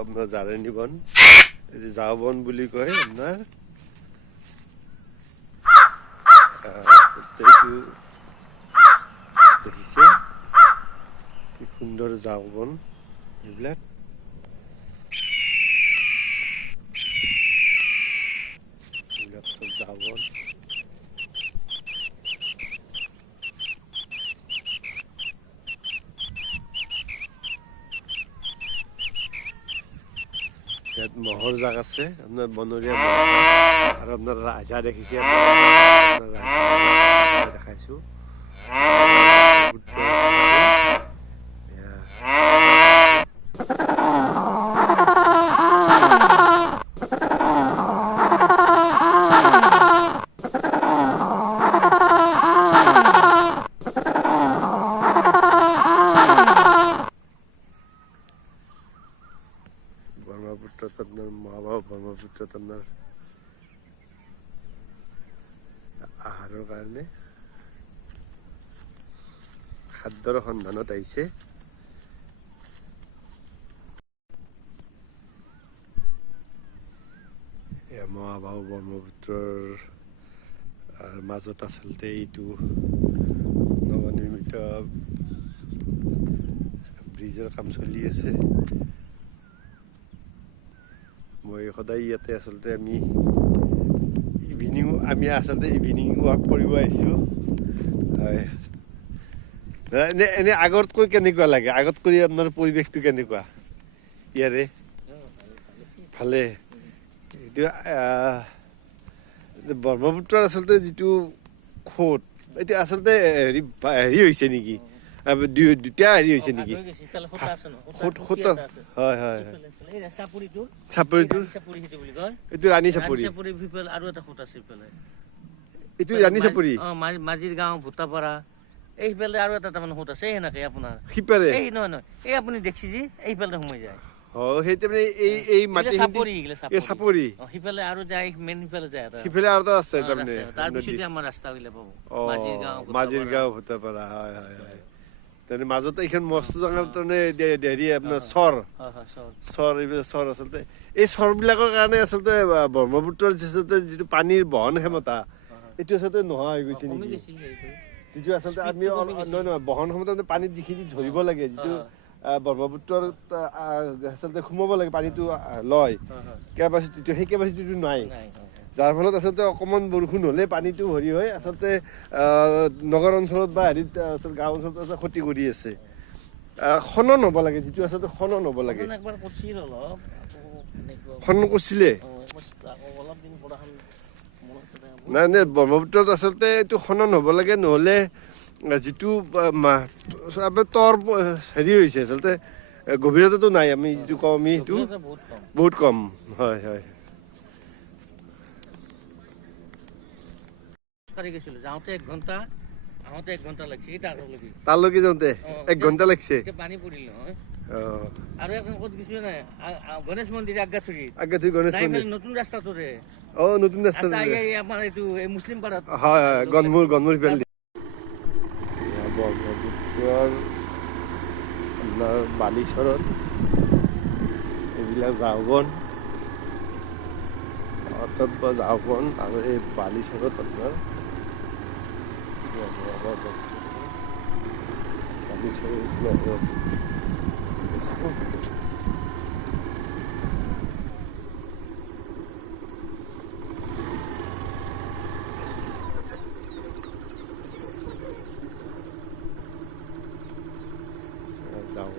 আপনার জারেনি বন, জাও বন বুলি কয় আপনার। এইটো দেখিছে কি সুন্দর জাও বন এইবিলাক। এইবিলাক সব জাও বন। ইয়াত মহৰ জাক আছে, আপোনাৰ বনৰীয়া মহ আৰু আপোনাৰ ৰাজহাঁহ দেখিছে, দেখাইছো। ব্ৰহ্মপুত্ৰত আপোনাৰ মহাবাহু ব্ৰহ্মপুত্ৰত আপোনাৰ আহাৰৰ কাৰণে খাদ্যৰ সন্ধানত আহিছে। মহাবাহু ব্ৰহ্মপুত্ৰৰ মাজত আচলতে এইটো নৱনিৰ্মিত ব্ৰিজৰ কাম চলি আছে। মই সদায় ইয়াতে আচলতে আমি ইভিনিং ৱাক কৰিব আহিছোঁ। হয়, এনে আগতকৈ কেনেকুৱা লাগে? আগত কৰি আপোনাৰ পৰিৱেশটো কেনেকুৱা ইয়াৰে? ভালে। এতিয়া ব্ৰহ্মপুত্ৰৰ আচলতে যিটো সোঁত, এতিয়া আচলতে হেৰি হৈছে নেকি? দুটা হেৰি হৈছে নেকি? হয় হয়, চাপৰিটোৰ এইটো ৰাণী চাপৰি, আৰু এটা সোঁত আছে এইটো ৰাণী চাপৰি, মাজিৰ গাঁও ভূটাপাৰা এইফালে আৰু এটা তাৰমানে সোঁত আছে সেনেকে আপোনাৰ সিপাৰে। এই নহয় এই আপুনি দেখছি যে এইফালে সোমাই যায়। সেইটো মানে এই মাটি চাপৰি চাপৰি সিফালে আৰু যায়, মেইন সিফালে যায়, সিফালে আৰু এটা আছে তাৰমানে। তাৰ পিছতে আমাৰ ৰাস্তা বিলাক পাব মাজিৰ গাঁও ভূটাপাৰা। হয় হয় হয়, তেনে মাজতে এইখন মস্ত ডাঙৰ তাৰমানে হেৰি আপোনাৰ চৰ এইবিলাক চৰ। আচলতে এই চৰবিলাকৰ কাৰণে আচলতে ব্ৰহ্মপুত্ৰৰ যিটো পানীৰ বহন ক্ষমতা এইটো আচলতে নোহোৱা হৈ গৈছে নেকি? যিটো আচলতে আমি নহয় বহন ক্ষমতা পানীত যিখিনি ধৰিব লাগে, যিটো ব্ৰহ্মপুত্ৰৰ আচলতে সোমাব লাগে পানীটো লয় কেপাচিটিটো, সেই কেপাচিটিটো নাই। যাৰ ফলত আচলতে অকণমান বৰষুণ হ'লে পানীটো ভৰি হৈ আচলতে নগৰ অঞ্চলত বা হেৰিত গাঁও অঞ্চলত ক্ষতি কৰি আছে। খনন হ'ব লাগে, যিটো আচলতে খনন হ'ব লাগে। খনন কৰিছিলে নাই নাই, ব্ৰহ্মপুত্ৰত আচলতে এইটো খনন হ'ব লাগে, নহ'লে যিটো তৰ হেৰি হৈছে আচলতে গভীৰতাটো নাই। আমি যিটো কওঁ আমি সেইটো বহুত কম। হয় হয়, যাওঁতে 1 ঘণ্টা, আহোঁতে 1 ঘণ্টা লাগছে। তালৈকে যাওঁতে 1 ঘণ্টা লাগছে। পানী পৰিল নহয়। আৰু এখন ক'ত গৈছো নাই, গণেশ মন্দিৰ আগাথুৰি গণেশ মন্দিৰ নতুন ৰাস্তাটোৰে। নতুন ৰাস্তা আমাৰ এইটো মুছলিম পাৰাত। হয় হয়, গণমুৰ সিফালে ব্ৰহ্মপুত্ৰৰ আপোনাৰ বালিচৰত এইবিলাক ঝাউবন, ঝাউবন আৰু এই বালিচৰত আপোনাৰ যাওঁ।